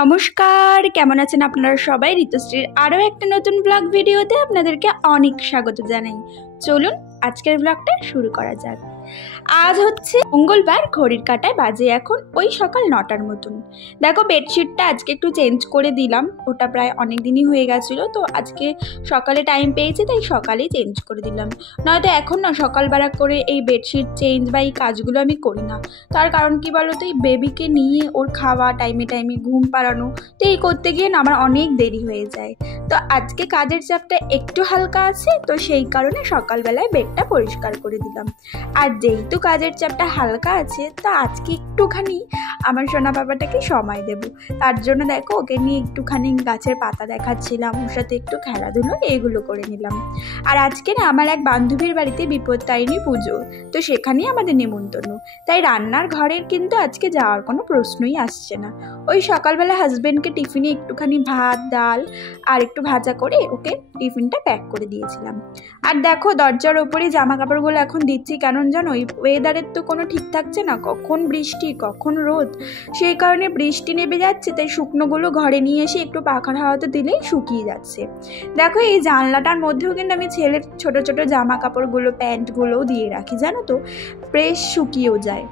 নমস্কার, কেমন আছেন আপনারা সবাই? ঋতুশ্রীর আরও একটা নতুন ব্লগ ভিডিওতে আপনাদেরকে অনেক স্বাগত জানাই। চলুন আজকের ব্লগটা শুরু করা যাক। আজ হচ্ছে মঙ্গলবার, ঘড়ির কাঁটায় বাজে এখন ওই সকাল 9টার মতন। দেখো, বেডশিটটা আজকে একটু চেঞ্জ করে দিলাম, ওটা প্রায় অনেক দিনই হয়ে গেছিলো, তো আজকে সকালে টাইম পেয়েছি তাই সকালেই চেঞ্জ করে দিলাম। নয়তো এখন না সকালবেলা করে এই বেডশিট চেঞ্জ বা এই কাজগুলো আমি করি না। তার কারণ কি বলো তো, এই বেবিকে নিয়ে ওর খাওয়া, টাইমে টাইমে ঘুম পাড়ানো, তো এই করতে গিয়ে না আমার অনেক দেরি হয়ে যায়। তো আজকে কাজের চাপটা একটু হালকা আছে, তো সেই কারণে সকালবেলায় বেডটা পরিষ্কার করে দিলাম। আর যেহেতু কাজের চাপটা হালকা আছে, তা আজকে একটুখানি আমার সোনা বাবাটাকে সময় দেব। তার জন্য দেখো, ওকে নিয়ে একটুখানি গাছের পাতা দেখাচ্ছিলাম, ওর সাথে একটু খেলাধুলো এইগুলো করে নিলাম। আর আজকে না আমার এক বান্ধবীর বাড়িতে বিপত্তারিণী পুজো, তো সেখানেই আমাদের নেমন্তন্ন, তাই রান্নার ঘরের কিন্তু আজকে যাওয়ার কোনো প্রশ্নই আসছে না। ওই সকালবেলা হাজব্যান্ডকে টিফিনে একটুখানি ভাত, ডাল আর একটু ভাজা করে ওকে টিফিনটা প্যাক করে দিয়েছিলাম। আর দেখো, দরজার ওপরেই জামা কাপড়গুলো এখন দিচ্ছি, কারণ জানো এই ওয়েদারের তো কোনো ঠিক থাকছে না, কখন বৃষ্টি কখন রোদ। সেই কারণে বৃষ্টি নেমে যাচ্ছে, তাই শুকনোগুলো ঘরে নিয়ে এসে একটু পাখার হাওয়াতে দিলেই শুকিয়ে যাচ্ছে। দেখো, এই জানলাটার মধ্যেও কিন্তু আমি ছেলের ছোট ছোট জামা কাপড়গুলো, প্যান্টগুলোও দিয়ে রাখি, জানো তো, বেশ শুকিয়েও যায়।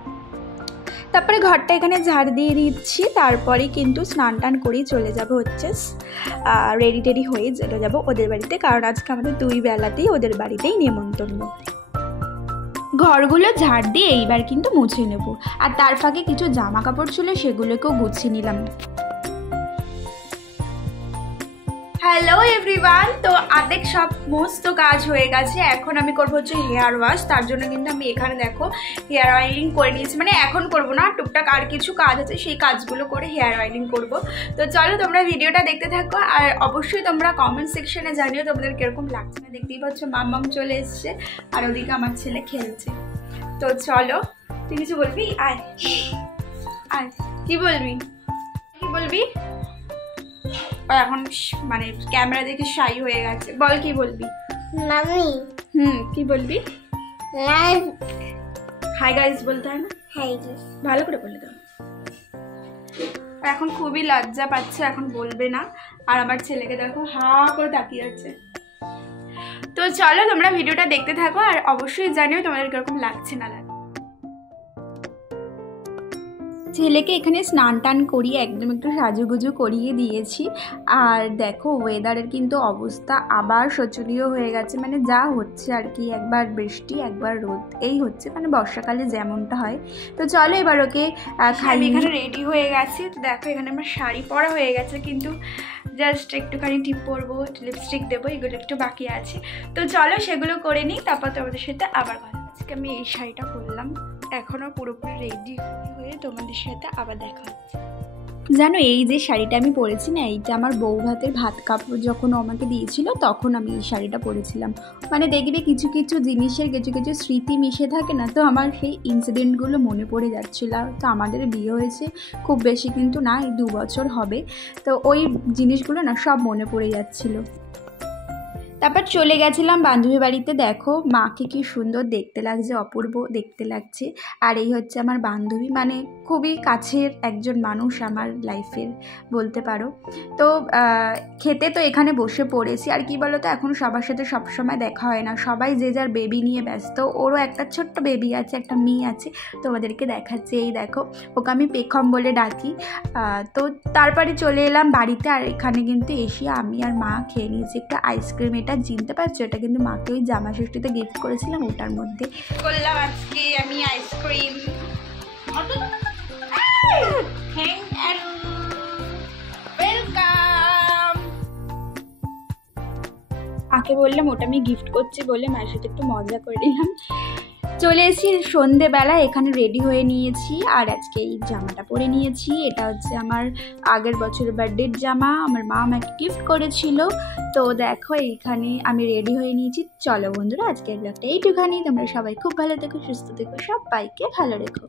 তারপরে ঘরটা এখানে ঝাড় দিয়ে দিচ্ছি, তারপরে কিন্তু স্নান টান করেই চলে যাব হচ্ছে রেডি টেডি হয়ে চলে যাব ওদের বাড়িতে, কারণ আজকে আমাদের দুই বেলাতেই ওদের বাড়িতেই নেমন্তন্ন। ঘরগুলো ঝাড় দিয়ে এইবার কিন্তু মুছে নেব, আর তার ফাঁকে কিছু জামা কাপড় ছিল সেগুলোকেও গুছিয়ে নিলাম। হ্যালো এভরিওয়ান, তো আর্ধেক সমস্ত কাজ হয়ে গেছে। এখন আমি করবো হচ্ছে হেয়ার ওয়াশ। তার জন্য কিন্তু আমি এখানে দেখো হেয়ার অয়েলিং করে নিয়েছি, মানে এখন করবো না, টুকটাক আর কিছু কাজ আছে, সেই কাজগুলো করে হেয়ার অয়েলিং করব। তো চলো তোমরা ভিডিওটা দেখতে থাকো, আর অবশ্যই তোমরা কমেন্ট সেকশনে জানিও তোমাদের কিরকম লাগছে। না দেখতেই পাচ্ছ মাম্মাম চলে এসছে, আর ওদিকে আমার ছেলে খেলছে। তো চলো, তুই কিছু বলবি? আয় আয়, কি বলবি? কি বলবি? এখন মানে ক্যামেরা দেখে শাই হয়ে গেছে, বল কি বলবি? মামি। কি বলবি? হাই গাইস বলতে হয় না? হাই গাইস ভালো করে বলে দাও। এখন খুবই লজ্জা পাচ্ছে, এখন বলবে না। আর আমার ছেলেকে দেখো হা করে তাকিয়ে আছে। তো চলো তোমরা ভিডিওটা দেখতে থাকো, আর অবশ্যই জানিও তোমাদের কিরকম লাগছে না লাগছে। ছেলেকে এখানে স্নান টান করিয়ে একদম একটু সাজুগুজু করিয়ে দিয়েছি। আর দেখো, ওয়েদারের কিন্তু অবস্থা আবার শোচনীয় হয়ে গেছে, মানে যা হচ্ছে আর কি, একবার বৃষ্টি একবার রোদ, এই হচ্ছে মানে বর্ষাকালে যেমনটা হয়। তো চলো এবার ওকে খালি এখানে রেডি হয়ে গেছি। তো দেখো, এখানে আমার শাড়ি পরা হয়ে গেছে, কিন্তু জাস্ট একটুখানি টিপ পরবো, লিপস্টিক দেবো, এগুলো একটু বাকি আছে। তো চলো সেগুলো করে নিই, তারপর তোমাদের সাথে আবার কথা। আজকে আমি এই শাড়িটা পরলাম, এখনও পুরোপুরি রেডি হয়ে তোমাদের সাথে আবার দেখা হচ্ছে। জানো, এই যে শাড়িটা আমি পরেছি না, এইটা আমার বউ ভাতের ভাত কাপড় যখন আমাকে দিয়েছিল, তখন আমি এই শাড়িটা পরেছিলাম। মানে দেখবে কিছু কিছু জিনিসের কিছু কিছু স্মৃতি মিশে থাকে না, তো আমার সেই ইনসিডেন্টগুলো মনে পড়ে যাচ্ছিল। তো আমাদের বিয়ে হয়েছে খুব বেশি কিন্তু না, এই 2 বছর হবে, তো ওই জিনিসগুলো না সব মনে পড়ে যাচ্ছিলো। তারপর চলে গেছিলাম বান্ধবী বাড়িতে। দেখো মাকে কি সুন্দর দেখতে লাগছে, অপূর্ব দেখতে লাগছে। আর এই হচ্ছে আমার বান্ধবী, মানে খুবই কাছের একজন মানুষ আমার লাইফের বলতে পারো। তো খেতে তো এখানে বসে পড়েছি। আর কি বলো তো, এখন সবার সাথে সবসময় দেখা হয় না, সবাই যে যার বেবি নিয়ে ব্যস্ত। ওরও একটা ছোট্ট বেবি আছে, একটা মেয়ে আছে, তোমাদেরকে দেখাচ্ছি। এই দেখো, ওকে আমি পেখম বলে ডাকি। তো তারপরে চলে এলাম বাড়িতে, আর এখানে কিন্তু এসে আমি আর মা খেয়ে নিয়েছি একটা আইসক্রিম। এটা চিনতে পারছো, এটা কিন্তু মাকে ওই জামা ষষ্ঠীতে গিফট করেছিলাম, ওটার মধ্যে করলাম আজকে আমি আইসক্রিম। মাকে বললাম ওটা আমি গিফট করছি বলে, মায়ের সাথে একটু মজা করে নিলাম। চলে এসেছি সন্ধেবেলা, এখানে রেডি হয়ে নিয়েছি, আর আজকে এই জামাটা পরে নিয়েছি। এটা হচ্ছে আমার আগের বছরের বার্থডের জামা, আমার মা আমাকে গিফট করেছিল। তো দেখো, এইখানে আমি রেডি হয়ে নিয়েছি। চলো বন্ধুরা, আজকের ব্লগটা এইটুখানি। তোমরা সবাই খুব ভালো থেকো, সুস্থ থেকো, সবাইকে ভালো রেখো।